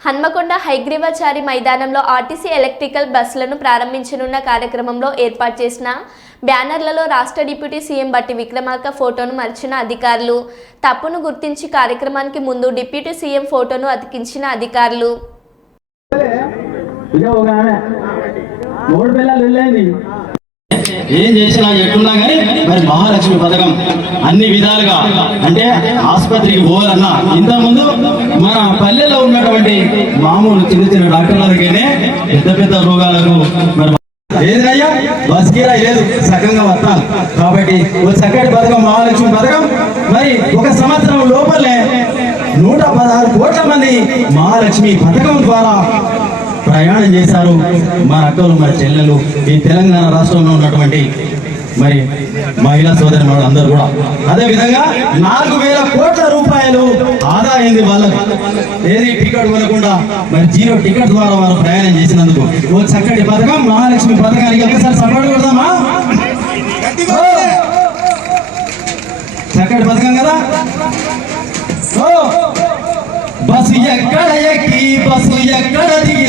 హన్మకొండ హైగ్రీవాచారి మైదానంలో RTC electrical బస్సులను ప్రారంభించనున్న కార్యక్రమంలో ఏర్పాటు చేసిన బ్యానర్లలో రాష్ట్ర డిప్యూటీ సీఎం బట్టి విక్రమార్క ఫోటోను మర్చిన అధికారులు, తప్పును గుర్తించి కార్యక్రమానికి ముందు డిప్యూటీ సీఎం ఫోటోను అతికించిన అధికారులు. ఏం చేసినా ఎట్టున్నా కానీ మరి మహాలక్ష్మి పథకం అన్ని విధాలుగా అంటే ఆసుపత్రికి పోవాలన్నా ఇంతకుముందు మన పల్లెల్లో ఉన్నటువంటి మామూలు చిన్న చిన్న డాక్టర్ల దగ్గరనే పెద్ద పెద్ద రోగాలకు మరి ఏదయ్యా బస్ కిరా లేదు సగంగా వస్తాను కాబట్టి ఒక చక్కటి పథకం మహాలక్ష్మి పథకం. మరి ఒక సంవత్సరం లోపలే 116 కోట్ల మంది మహాలక్ష్మి పథకం ద్వారా ప్రయాణం చేశారు. మా అక్కలు మా చెల్లెలు ఈ తెలంగాణ రాష్ట్రంలో ఉన్నటువంటి మరి మహిళా సోదరి అందరూ కూడా అదేవిధంగా 4,000 కోట్ల రూపాయలు ఆదా అయింది వాళ్ళకు. ఏది టికెట్ కొనకుండా మరి 0 టికెట్ ద్వారా వారు ప్రయాణం చేసినందుకు ఓ చక్కటి పథకం మహాలక్ష్మి పథకానికి ఒకసారి సపోర్ట్ కొడదామా? చక్కటి పథకం కదా. బస్సు ఎక్కడ ఎక్కి బస్సు ఎక్కడ దిగి